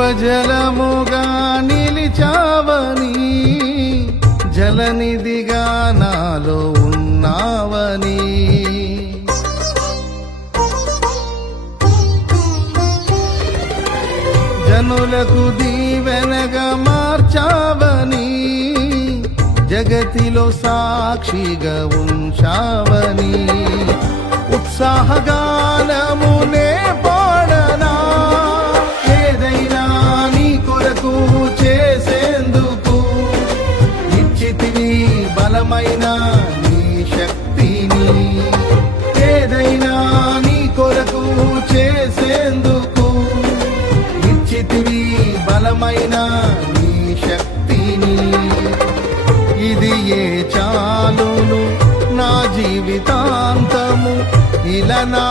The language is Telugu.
జీవజలముగా నిలిచావని, జలనిధిగా నాలో ఉన్నావని, జనులకు దీవెనగా మార్చావని, జగతిలో సాక్షిగా ఉంచావని, ఉత్సాహగానమునే పాడనా, ఏదైనా నీ కొరకు చేసేందుకు, ఇచ్చితివి బలమైన నీ శక్తిని, ఏదైనా నీ కొరకు చేసేందుకు, ఇచ్చితివి బలమైన నీ శక్తిని, ఇది ఏ చాలును నా జీవితాంతము, ఇలా నా